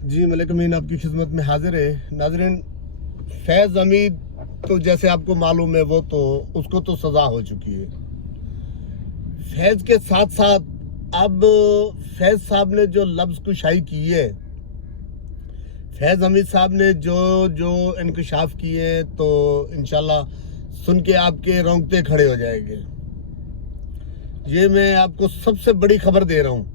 जी मलिक अमीन आपकी खिदमत में हाजिर है। नाज़रीन, फैज़ हमीद तो जैसे आपको मालूम है वो तो उसको तो सज़ा हो चुकी है। फैज़ के साथ साथ अब फैज़ साहब ने जो लफ्ज़ कुशाई की है, फैज़ हमीद साहब ने जो जो इंकशाफ किए तो इंशाल्लाह सुन के आपके रोंगटे खड़े हो जाएंगे। ये मैं आपको सबसे बड़ी खबर दे रहा हूँ।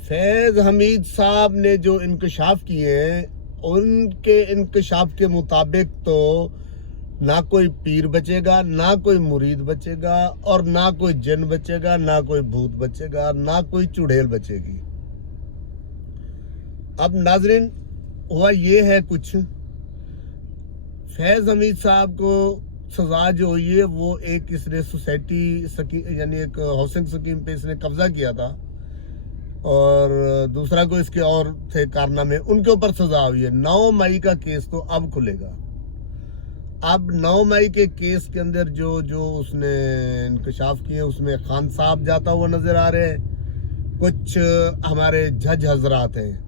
फैज़ हमीद साहब ने जो इंकशाफ किए हैं, उनके इंकशाफ के मुताबिक तो ना कोई पीर बचेगा, ना कोई मुरीद बचेगा, और ना कोई जिन बचेगा, ना कोई भूत बचेगा, ना कोई चुड़ैल बचेगी। अब नाजरीन, हुआ ये है कुछ, फैज़ हमीद साहब को सजा जो हुई है वो एक इसने सोसाइटी यानी एक हाउसिंग स्कीम पे इसने कब्जा किया था, और दूसरा को इसके और थे कारनामे, उनके ऊपर सजा हुई है। 9 मई का केस तो अब खुलेगा। अब 9 मई के केस के अंदर जो जो उसने इंकशाफ किए उसमें खान साहब जाता हुआ नजर आ रहे हैं, कुछ हमारे जज हजरात हैं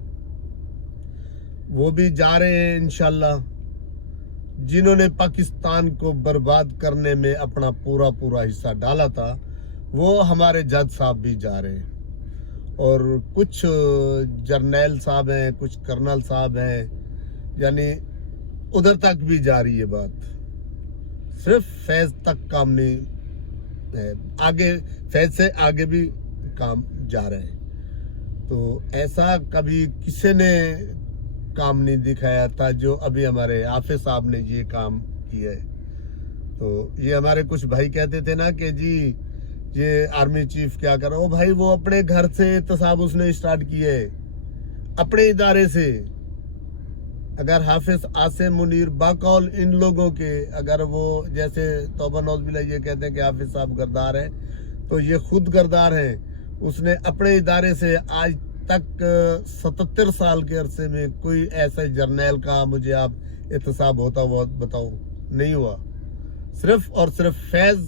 वो भी जा रहे हैं इंशाल्लाह, जिन्होंने पाकिस्तान को बर्बाद करने में अपना पूरा पूरा हिस्सा डाला था, वो हमारे जज साहब भी जा रहे हैं, और कुछ जर्नैल साहब हैं, कुछ कर्नल साहब हैं, यानी उधर तक भी जा रही है बात। सिर्फ फैज़ तक काम नहीं है, आगे फैज़ से आगे भी काम जा रहे हैं। तो ऐसा कभी किसी ने काम नहीं दिखाया था जो अभी हमारे हाफिज साहब ने ये काम किया है। तो ये हमारे कुछ भाई कहते थे ना कि जी ये आर्मी चीफ क्या कर रहा हो, भाई वो अपने घर से एहतसाब उसने स्टार्ट किए अपने इदारे से। अगर हाफिज आसिम मुनीर बाकौल इन लोगों के, अगर वो जैसे तौबा नौज़बिल्ला ये कहते हैं कि हाफिज साहब गद्दार है, तो ये खुद गद्दार है। उसने अपने इदारे से आज तक 77 साल के अरसे में कोई ऐसा जर्नैल का मुझे आप एहतसाब होता हुआ बताओ, नहीं हुआ। सिर्फ और सिर्फ फैज़,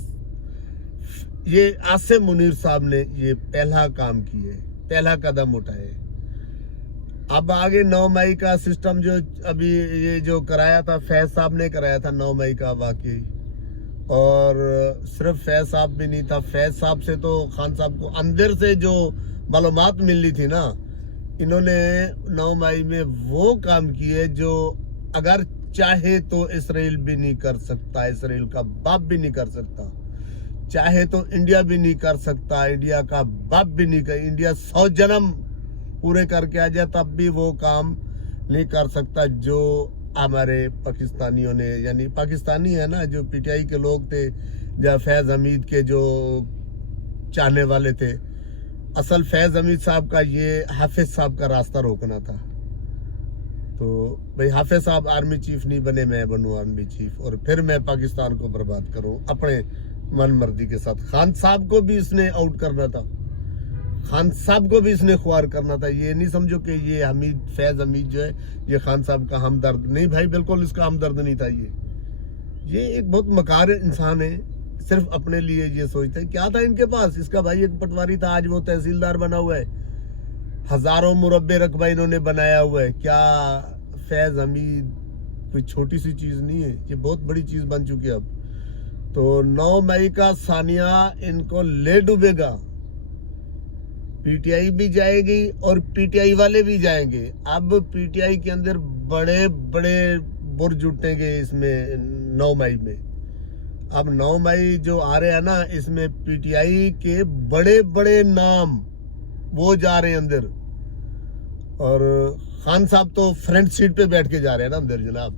ये आसिम मुनीर साहब ने ये पहला काम किए, पहला कदम उठाए। अब आगे 9 मई का सिस्टम जो अभी ये जो कराया था, फैज़ साहब ने कराया था 9 मई का वाकई, और सिर्फ फैज़ साहब भी नहीं था, फैज़ साहब से तो खान साहब को अंदर से जो मालूमात मिली थी ना, इन्होंने 9 मई में वो काम किए जो अगर चाहे तो इसराइल भी नहीं कर सकता, इसराइल का बाप भी नहीं कर सकता, चाहे तो इंडिया भी नहीं कर सकता, इंडिया का बाप भी नहीं कर, इंडिया 100 जन्म पूरे करके आ जाए तब भी वो काम नहीं कर सकता जो हमारे पाकिस्तानियों ने, यानी पाकिस्तानी है ना, जो पीटीआई के लोग थे, या फैज़ हमीद के जो चाहने वाले थे। असल फैज़ हमीद साहब का ये हाफिज साहब का रास्ता रोकना था। तो भाई हाफिज साहब आर्मी चीफ नहीं बने, मैं बनूं आर्मी चीफ, और फिर मैं पाकिस्तान को बर्बाद करूं अपने मन मर्जी के साथ। खान साहब को भी इसने आउट करना था, खान साहब को भी इसने ख्वार करना था। ये नहीं समझो कि ये हमीद, फैज़ हमीद जो है ये खान साहब का हमदर्द नहीं, भाई बिल्कुल इसका हमदर्द नहीं था। ये एक बहुत मकार इंसान है, सिर्फ अपने लिए ये सोचता है। क्या था इनके पास, इसका भाई एक पटवारी था, आज वो तहसीलदार बना हुआ है, हजारों मुरब्बे रकबा इन्होंने बनाया हुआ है। क्या फैज़ हमीद कोई छोटी सी चीज नहीं है, ये बहुत बड़ी चीज बन चुकी है अब। तो 9 मई का सानिया इनको ले डूबेगा, पीटीआई भी जाएगी और पीटीआई वाले भी जाएंगे। अब पीटीआई के अंदर बड़े बड़े बुर्ज उठेंगे इसमें 9 मई में। अब 9 मई जो आ रहे हैं ना, इसमें पीटीआई के बड़े बड़े नाम वो जा रहे हैं अंदर, और खान साहब तो फ्रंट सीट पे बैठ के जा रहे हैं ना अंदर जनाब।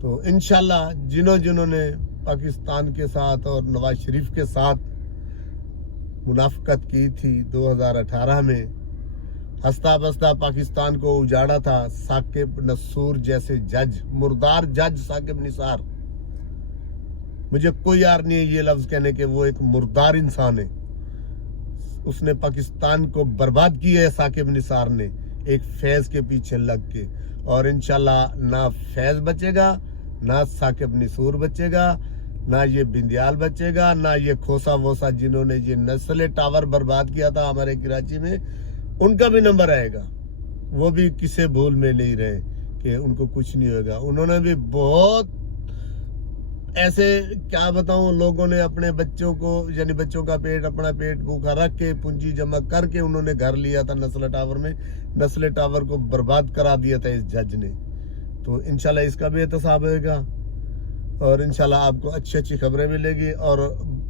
तो इंशाल्लाह जिन्होंने पाकिस्तान के साथ और नवाज शरीफ के साथ मुनाफकत की थी 2018 में, हंसता बसता पाकिस्तान को उजाड़ा था, साकिब नसूर जैसे जज, मुर्दार जज साकिब निसार, मुझे कोई यार नहीं है ये लफ्ज कहने के, वो एक मुर्दार इंसान है। उसने पाकिस्तान को बर्बाद किया है साकिब निसार ने, एक फैज़ के पीछे लग के। और इंशाल्लाह ना फैज़ बचेगा, ना साकिब निसूर बचेगा, ना ये बिंदियाल बचेगा, ना ये खोसा वोसा जिन्होंने ये नस्ले टावर बर्बाद किया था हमारे कराची में, उनका भी नंबर आएगा। وہ بھی کسی بھول میں نہیں رہے کہ ان کو کچھ نہیں ہوگا. انہوں نے بھی بہت ایسے کیا بتاؤں, لوگوں نے اپنے بچوں کو یعنی بچوں کا پیٹ اپنا پیٹ بھوکا رکھ کے پونجی جمع کر کے انہوں نے گھر لیا تھا نسل ٹاور میں. نسل ٹاور کو برباد کرا دیا تھا اس جج نے. تو انشاءاللہ اس کا بھی احتساب ہوئے گا اور انشاءاللہ آپ کو اچھی اچھی خبریں ملے گی. اور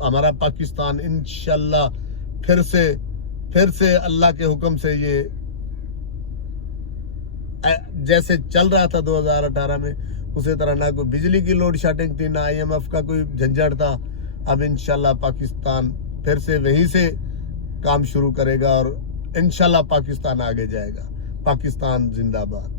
ہمارا پاکستان انشاءاللہ پھر سے اللہ کے حکم سے یہ جیسے چل رہا تھا 2018 میں اسی طرح, نہ کوئی بجلی کی لوڈ شیڈنگ تھی, نہ IMF کا کوئی جھنجھٹ تھا. اب انشاءاللہ پاکستان پھر سے وہیں سے کام شروع کرے گا اور انشاءاللہ پاکستان آگے جائے گا. پاکستان زندہ باد.